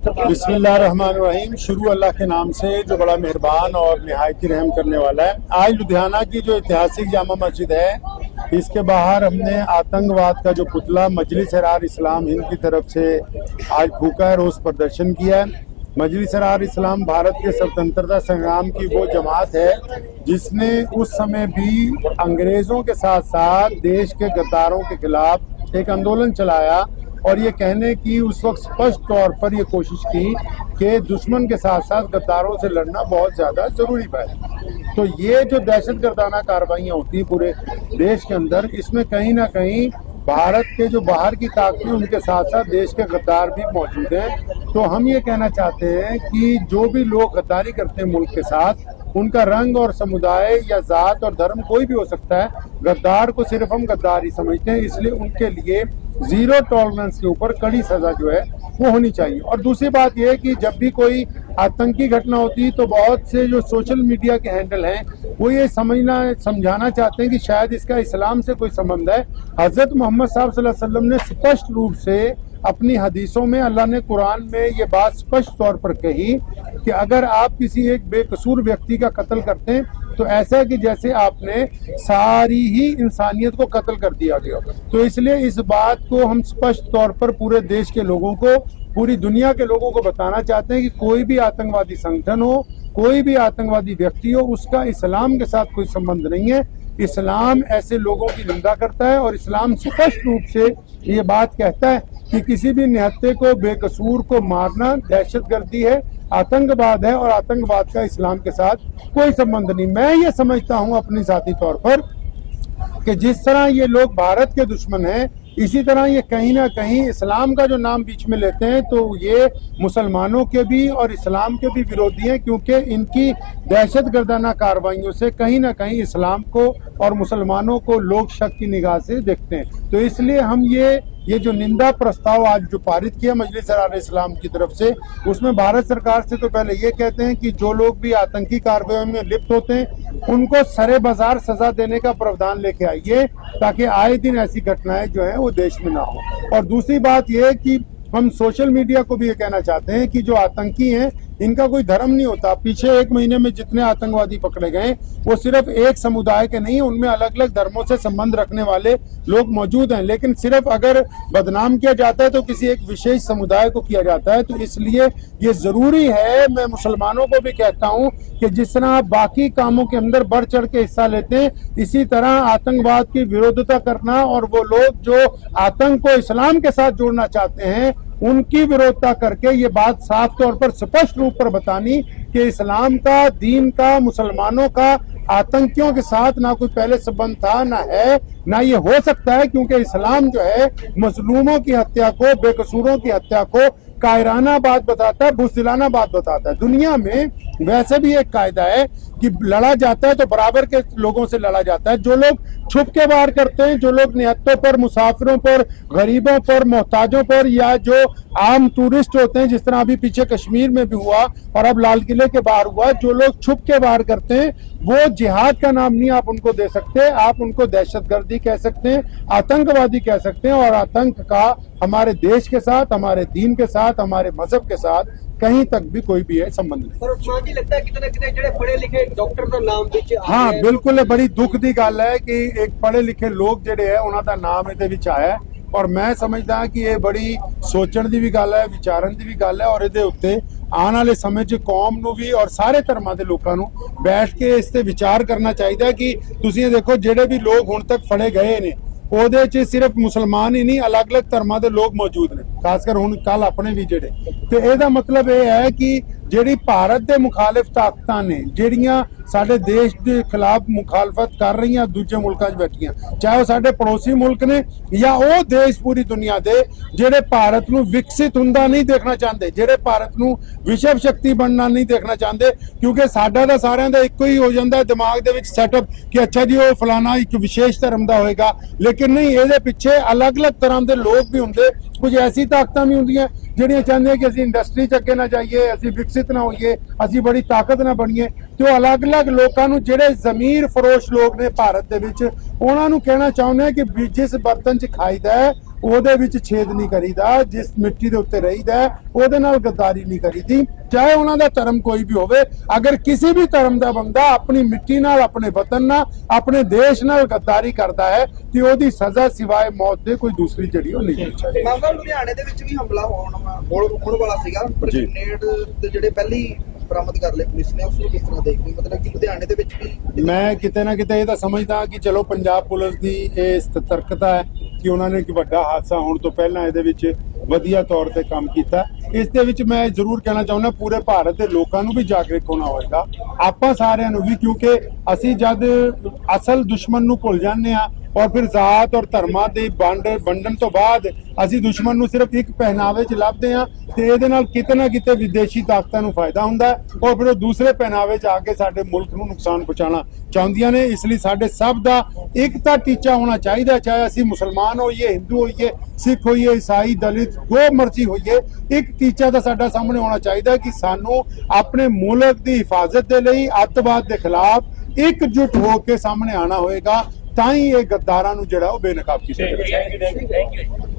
बिस्मिल्लाहिर्रहमानिर्रहीम। शुरू अल्लाह के नाम से जो बड़ा मेहरबान और निहायती रहम करने वाला है। आज लुधियाना की जो ऐतिहासिक जामा मस्जिद है, इसके बाहर हमने आतंकवाद का जो पुतला मजलिस एहरार इस्लाम हिंद की तरफ से आज फूका है, रोज प्रदर्शन किया है। मजलिस एहरार इस्लाम भारत के स्वतंत्रता संग्राम की वो जमात है जिसने उस समय भी अंग्रेजों के साथ साथ देश के गद्दारों के खिलाफ एक आंदोलन चलाया और ये कहने की उस वक्त स्पष्ट तौर पर ये कोशिश की कि दुश्मन के साथ साथ गद्दारों से लड़ना बहुत ज़्यादा ज़रूरी है। तो ये जो दहशतगर्दाना कार्रवाइयाँ होती हैं पूरे देश के अंदर, इसमें कहीं ना कहीं भारत के जो बाहर की ताकतें उनके साथ साथ देश के गद्दार भी मौजूद हैं। तो हम ये कहना चाहते हैं कि जो भी लोग गद्दारी करते हैं मुल्क के साथ, उनका रंग और समुदाय या जात और धर्म कोई भी हो सकता है, गद्दार को सिर्फ हम गद्दार ही समझते हैं। इसलिए उनके लिए जीरो टॉलरेंस के ऊपर कड़ी सजा जो है वो होनी चाहिए। और दूसरी बात यह है कि जब भी कोई आतंकी घटना होती है तो बहुत से जो सोशल मीडिया के हैंडल हैं वो ये समझाना चाहते हैं कि शायद इसका इस्लाम से कोई संबंध है। हजरत मोहम्मद साहब सल्लल्लाहु अलैहि वसल्लम ने स्पष्ट रूप से अपनी हदीसों में, अल्लाह ने कुरान में ये बात स्पष्ट तौर पर कही कि अगर आप किसी एक बेकसूर व्यक्ति का कत्ल करते हैं तो ऐसा है कि जैसे आपने सारी ही इंसानियत को कत्ल कर दिया गया। तो इसलिए इस बात को हम स्पष्ट तौर पर पूरे देश के लोगों को, पूरी दुनिया के लोगों को बताना चाहते हैं कि कोई भी आतंकवादी संगठन हो, कोई भी आतंकवादी व्यक्ति हो, उसका इस्लाम के साथ कोई संबंध नहीं है। इस्लाम ऐसे लोगों की निंदा करता है और इस्लाम स्पष्ट रूप से ये बात कहता है कि किसी भी निहत्थे को, बेकसूर को मारना दहशतगर्दी है, आतंकवाद है और आतंकवाद का इस्लाम के साथ कोई संबंध नहीं। मैं ये समझता हूँ अपनी जाती तौर पर कि जिस तरह ये लोग भारत के दुश्मन हैं, इसी तरह ये कहीं ना कहीं इस्लाम का जो नाम बीच में लेते हैं तो ये मुसलमानों के भी और इस्लाम के भी विरोधी हैं, क्योंकि इनकी दहशतगर्दाना कार्रवाइयों से कहीं ना कहीं इस्लाम को और मुसलमानों को लोग शक की निगाह से देखते हैं। तो इसलिए हम ये जो निंदा प्रस्ताव आज जो पारित किया मजलिस एहरार इस्लाम की तरफ से, उसमें भारत सरकार से तो पहले ये कहते हैं कि जो लोग भी आतंकी कार्रवाई में लिप्त होते हैं उनको सरे बाजार सजा देने का प्रावधान लेके आइए ताकि आए दिन ऐसी घटनाएं जो है वो देश में ना हो। और दूसरी बात यह कि हम सोशल मीडिया को भी ये कहना चाहते हैं कि जो आतंकी हैं इनका कोई धर्म नहीं होता। पीछे एक महीने में जितने आतंकवादी पकड़े गए वो सिर्फ एक समुदाय के नहीं, उनमें अलग अलग धर्मों से संबंध रखने वाले लोग मौजूद हैं, लेकिन सिर्फ अगर बदनाम किया जाता है तो किसी एक विशेष समुदाय को किया जाता है। तो इसलिए ये जरूरी है, मैं मुसलमानों को भी कहता हूँ कि जिस तरह आप बाकी कामों के अंदर बढ़ चढ़ के हिस्सा लेते हैं, इसी तरह आतंकवाद की विरोधिता करना और वो लोग जो आतंक को इस्लाम के साथ जोड़ना चाहते हैं उनकी विरोधता करके ये बात साफ तौर पर स्पष्ट रूप पर बतानी कि इस्लाम का, दीन का, मुसलमानों का आतंकियों के साथ ना कोई पहले संबंध था, ना है, ना ये हो सकता है, क्योंकि इस्लाम जो है मजलूमों की हत्या को, बेकसूरों की हत्या को कायराना बात बताता है, बुज़दिलाना बात बताता है। दुनिया में वैसे भी एक कायदा है कि लड़ा जाता है तो बराबर के लोगों से लड़ा जाता है। जो लोग छुप के वार करते हैं, जो लोग निहत्तों पर, मुसाफिरों पर, गरीबों पर, मोहताजों पर, या जो आम टूरिस्ट होते हैं, जिस तरह अभी पीछे कश्मीर में भी हुआ और अब लाल किले के बाहर हुआ, जो लोग छुप के वार करते हैं वो जिहाद का नाम नहीं आप उनको दे सकते, आप उनको दहशतगर्दी कह सकते हैं, आतंकवादी कह सकते हैं। और आतंक का हमारे देश के साथ, हमारे दीन के साथ, हमारे मजहब के साथ कहीं तक भी कोई भी है संबंध नहीं। लगता है कितने पढ़े लिखे डॉक्टर का नाम विच हाँ बिल्कुल, बड़ी दुख दी गल है कि एक पढ़े लिखे लोग जिहड़े है उन्हां दा नाम इहदे विच आया है। और मैं समझदा कि ये बड़ी सोचण दी भी गल है, विचारन दी भी गल है। और इहदे उत्ते आने वाले समय च कौम नूं भी और सारे धर्मां दे लोकां नूं बैठ के इस ते विचार करना चाहिए कि तुसीं ये देखो जिहड़े भी लोग हुण तक फड़े गए ने ਉਹਦੇ 'ਚ सिर्फ मुसलमान ही नहीं, अलग अलग धर्मां दे लोग मौजूद ने, खासकर हुण कल अपने भी जिहड़े। ते ਇਹਦਾ मतलब ਇਹ है कि ਜਿਹੜੀ ਭਾਰਤ ਦੇ ਮੁਖਾਲਿਫ ਤਾਕਤਾਂ ਨੇ ਜਿਹੜੀਆਂ ਸਾਡੇ ਦੇਸ਼ ਦੇ ਖਿਲਾਫ ਮੁਖਾਲਫਤ ਕਰ ਰਹੀਆਂ ਦੂਜੇ ਮੁਲਕਾਂ 'ਚ ਬੈਠੀਆਂ, ਚਾਹੇ ਉਹ ਸਾਡੇ ਪੜੋਸੀ ਮੁਲਕ ਨੇ ਜਾਂ ਉਹ ਦੇਸ਼ ਪੂਰੀ ਦੁਨੀਆ ਦੇ ਜਿਹੜੇ ਭਾਰਤ ਨੂੰ ਵਿਕਸਿਤ ਹੁੰਦਾ ਨਹੀਂ ਦੇਖਣਾ ਚਾਹੁੰਦੇ, ਜਿਹੜੇ ਭਾਰਤ ਨੂੰ ਵਿਸ਼ਵ ਸ਼ਕਤੀ ਬਣਨਾ ਨਹੀਂ ਦੇਖਣਾ ਚਾਹੁੰਦੇ। ਕਿਉਂਕਿ ਸਾਡਾ ਤਾਂ ਸਾਰਿਆਂ ਦਾ ਇੱਕੋ ਹੀ ਹੋ ਜਾਂਦਾ ਦਿਮਾਗ ਦੇ ਵਿੱਚ ਸੈਟਅਪ ਕਿ ਅੱਛਾ ਜੀ ਉਹ ਫਲਾਣਾ ਇੱਕ ਵਿਸ਼ੇਸ਼ ਧਰਮ ਦਾ ਹੋਏਗਾ, ਲੇਕਿਨ ਨਹੀਂ, ਇਹਦੇ ਪਿੱਛੇ ਅਲੱਗ-ਅਲੱਗ ਤਰ੍ਹਾਂ ਦੇ ਲੋਕ ਵੀ ਹੁੰਦੇ। कुछ ऐसी ताकतां भी होंदियां ਜਿਹੜੀਆਂ ਚਾਹੁੰਦੇ कि ਅਸੀਂ इंडस्ट्री च ਅੱਗੇ ना जाइए, ਅਸੀਂ विकसित ना होइए, ਅਸੀਂ बड़ी ताकत ना बणीए। तो अलग-अलग लोगों ਨੂੰ ਜਿਹੜੇ ਜ਼ਮੀਰ ਫਰੋਸ਼ ਲੋਕ ਨੇ ਭਾਰਤ ਦੇ ਵਿੱਚ, ਉਹਨਾਂ ਨੂੰ ਕਹਿਣਾ ਚਾਹੁੰਦੇ ਕਿ ਜਿਸ ਬਰਤਨ 'ਚ ਖਾਈਦਾ ਹੈ ਉਹਦੇ ਵਿੱਚ ਛੇਦ ਨਹੀਂ ਕਰੀਦਾ, ਜਿਸ ਮਿੱਟੀ ਦੇ ਉੱਤੇ ਰਹੀਦਾ ਉਹਦੇ ਨਾਲ ਗੱਦਾਰੀ ਨਹੀਂ ਕਰੀਦੀ, ਚਾਹੇ ਉਹਨਾਂ ਦਾ ਧਰਮ ਕੋਈ ਵੀ ਹੋਵੇ। ਅਗਰ ਕਿਸੇ ਵੀ ਧਰਮ ਦਾ ਬੰਦਾ ਆਪਣੀ ਮਿੱਟੀ ਨਾਲ, ਆਪਣੇ ਵਤਨ ਨਾਲ, ਆਪਣੇ ਦੇਸ਼ ਨਾਲ ਗੱਦਾਰੀ ਕਰਦਾ ਹੈ ਤੇ ਉਹਦੀ ਸਜ਼ਾ ਸਿਵਾਏ ਮੌਤ ਦੇ ਕੋਈ ਦੂਸਰੀ ਜਿਹੜੀ ਉਹ ਨਹੀਂ ਹੋਣੀ ਚਾਹੀਦੀ। ਮਾਮਲਾ ਲੁਧਿਆਣੇ ਦੇ ਵਿੱਚ ਵੀ ਹਮਲਾ ਹੋਣ ਵਾਲਾ ਸੀਗਾ, ਪਰ ਜੀ। ਗ੍ਰੇਨੇਡ ਦੇ ਜਿਹੜੇ ਪਹਿਲੀ ਬਰਾਮਦ ਕਰ ਲਏ ਪੁਲਿਸ ਨੇ, ਉਸ ਨੂੰ ਕਿਸ ਤਰ੍ਹਾਂ ਦੇਖਦੇ ਹੋ? ਮਤਲਬ ਕਿ ਲੁਧਿਆਣੇ ਦੇ ਵਿੱਚ ਵੀ ਮੈਂ ਕਿਤੇ ਨਾ ਕਿਤੇ ਇਹ ਤਾਂ ਸਮਝਦਾ ਕਿ ਚਲੋ ਪੰਜਾਬ ਪੁਲਿਸ ਦੀ ਇਹ ਸਤਰਕਤਾ ਹੈ ਕਿ ਉਹਨਾਂ ਨੇ ਇੱਕ ਵੱਡਾ ਹਾਦਸਾ ਹੋਣ ਤੋਂ ਪਹਿਲਾਂ ਇਹਦੇ ਵਿੱਚ ਵਧੀਆ ਤੌਰ ਤੇ ਕੰਮ ਕੀਤਾ। ਇਸ ਦੇ ਵਿੱਚ ਮੈਂ ਜ਼ਰੂਰ ਕਹਿਣਾ ਚਾਹੁੰਦਾ ਪੂਰੇ ਭਾਰਤ ਦੇ ਲੋਕਾਂ ਨੂੰ ਵੀ ਜਾਗਰੂਕ ਹੋਣਾ ਹੋਵੇਗਾ, ਆਪਾਂ ਸਾਰਿਆਂ ਨੂੰ ਵੀ, ਕਿਉਂਕਿ ਅਸੀਂ ਜਦ ਅਸਲ ਦੁਸ਼ਮਣ ਨੂੰ ਭੁੱਲ ਜਾਂਦੇ ਆ ਔਰ ਫਿਰ ਜ਼ਾਤ ਔਰ ਧਰਮਾਂ ਦੇ ਵੰਡਣ ਤੋਂ ਬਾਅਦ ਅਸੀਂ ਦੁਸ਼ਮਣ ਨੂੰ ਸਿਰਫ ਇੱਕ ਪਹਿਨਾਵੇ 'ਚ ਲੱਭਦੇ ਆ ਤੇ ਇਹਦੇ ਨਾਲ ਕਿਤੇ ਨਾ ਕਿਤੇ ਵਿਦੇਸ਼ੀ ਤਾਕਤਾਂ ਨੂੰ ਫਾਇਦਾ ਹੁੰਦਾ ਔਰ ਫਿਰ ਉਹ ਦੂਸਰੇ ਪਹਿਨਾਵੇ 'ਚ ਆ ਕੇ ਸਾਡੇ ਮੁਲਕ ਨੂੰ ਨੁਕਸਾਨ ਪਹੁੰਚਾਉਣਾ ਚਾਹੁੰਦੀਆਂ ਨੇ। ਇਸ ਲਈ ਸਾਡੇ ਸਭ ਦਾ ਇੱਕ ਤਾਂ ਟੀਚਾ ਹੋਣਾ ਚਾਹੀਦਾ, ਚਾਹੇ ਅਸੀਂ ਮੁਸਲਮਾਨ ਹੋਈਏ, ਹਿੰਦੂ ਹੋਈਏ, ਸਿੱਖ ਹੋਈਏ, ਈਸਾਈ, ਦਲਿਤ, ਜੋ ਮਰਜ਼ੀ ਹੋਈਏ, ਇੱਕ ਟੀਚਾ ਤਾਂ ਸਾਡਾ ਸਾਹਮਣੇ ਹੋਣਾ ਚਾਹੀਦਾ ਕਿ ਸਾਨੂੰ ਆਪਣੇ ਮੁਲਕ ਦੀ ਹਿਫਾਜ਼ਤ ਦੇ ਲਈ ਅੱਤਵਾਦ ਦੇ ਖਿਲਾਫ ਇਕਜੁੱਟ ਹੋ ਕੇ ਸਾਹਮਣੇ ਆਣਾ ਹੋਏਗਾ, ਤਾਂ ਹੀ ਇਹ ਗੱਦਾਰਾਂ ਨੂੰ ਜਿਹੜਾ ਉਹ ਬੇਨਕਾਬ ਕੀਤਾ ਜਾਏਗਾ।